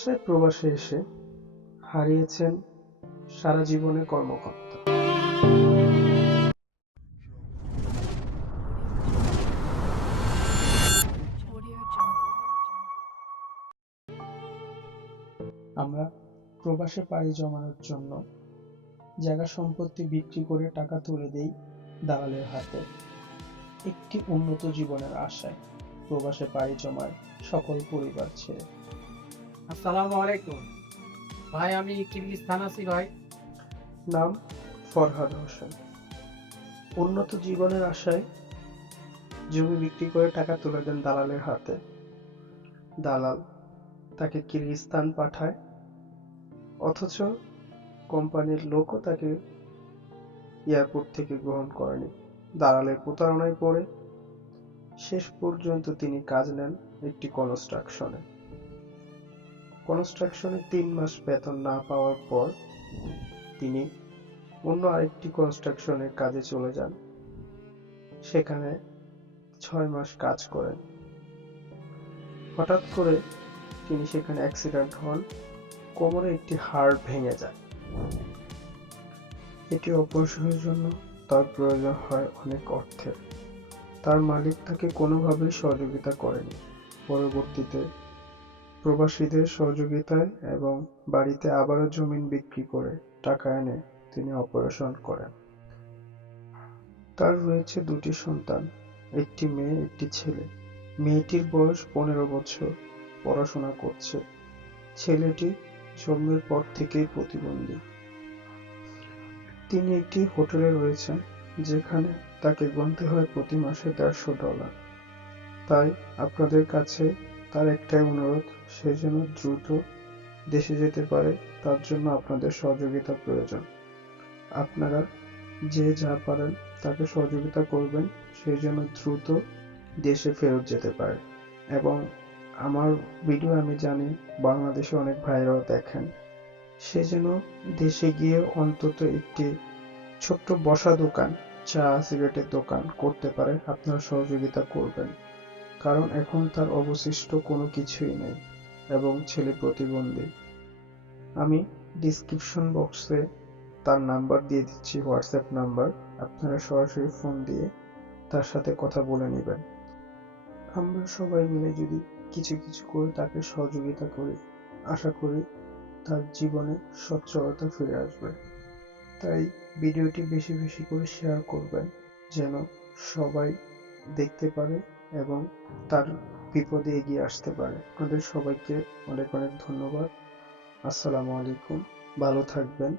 ভালোবাসায় প্রবাসে এসে হারিয়েছেন সারা জীবনের কর্মকর্তা। আমরা প্রবাসে পাড়ি জমানোর জন্য জায়গা সম্পত্তি বিক্রি করে টাকা তুলে দেই দালালের হাতে। একটি উন্নত জীবনের আশায় প্রবাসে পাড়ি জমায় সকল পরিবার ছেড়ে। আসসালামু আলাইকুম ভাই, আমি কিরগিজস্তান আছি ভাই। নাম ফরহাদ হোসেন। উন্নত জীবনের আশায় জমি বিক্রি করে টাকা তুলে দেন দালালের হাতে। দালাল তাকে কিরগিজস্তান পাঠায়, অথচ কোম্পানির লোকও তাকে এয়ারপোর্ট থেকে গ্রহণ করেনি। দালালের প্রতারণায় পড়ে শেষ পর্যন্ত তিনি কাজ নেন একটি কনস্ট্রাকশনে ৩ মাস বেতন না পাওয়ার পর তিনি অন্য আরেকটি কনস্ট্রাকশনের কাজে চলে যান। সেখানে ৬ মাস কাজ করেন। হঠাৎ করে তিনি সেখানে অ্যাক্সিডেন্ট হন, কোমরে একটি হাড় ভেঙে যায়। এটি অপারেশনের জন্য তার প্রয়োজন হয় অনেক অর্থের। তার মালিক তাকে কোনোভাবেই সহযোগিতা করেনি। পরবর্তীতে প্রবাসীদের সহযোগিতায় এবং বাড়িতে আবারও জমিন বিক্রি করে টাকা এনে তিনি অপারেশন করেন। তার রয়েছে 2টি সন্তান, একটি মেয়ে একটি ছেলে। মেয়েটির বয়স 15 বছর, পড়াশোনা করছে। ছেলেটি জন্মের পর থেকেই প্রতিবন্ধী। তিনি একটি হোটেলে রয়েছেন, যেখানে তাকে গুনতে হয় প্রতি মাসে $150। তাই আপনাদের কাছে তার একটাই অনুরোধ, সে যেন দ্রুত দেশে যেতে পারে, তার জন্য আপনাদের সহযোগিতা প্রয়োজন। আপনারা যে যা পারেন তাকে সহযোগিতা করবেন, সে যেন দ্রুত দেশে ফেরত যেতে পারে। এবং আমার ভিডিও আমি জানি বাংলাদেশে অনেক ভাইরাও দেখেন, সে যেন দেশে গিয়ে অন্তত একটি ছোট্ট বসা দোকান, চা সিগারেটের দোকান করতে পারে। আপনারা সহযোগিতা করবেন, কারণ এখন তার অবশিষ্ট কোনো কিছুই নেই এবং ছেলে প্রতিবন্ধী। আমি ডিসক্রিপশন বক্সে তার নাম্বার দিয়ে দিচ্ছি, হোয়াটসঅ্যাপ নাম্বার। আপনারা সরাসরি ফোন দিয়ে তার সাথে কথা বলে নেবেন। আমরা সবাই মিলে যদি কিছু কিছু করে তাকে সহযোগিতা করি, আশা করি তার জীবনে সচ্ছলতা ফিরে আসবে। তাই ভিডিওটি বেশি বেশি করে শেয়ার করবেন, যেন সবাই দেখতে পারে এবং তার বিপদে এগিয়ে আসতে পারে। আপনাদের সবাইকে অনেক অনেক ধন্যবাদ। আসসালামু আলাইকুম, ভালো থাকবেন।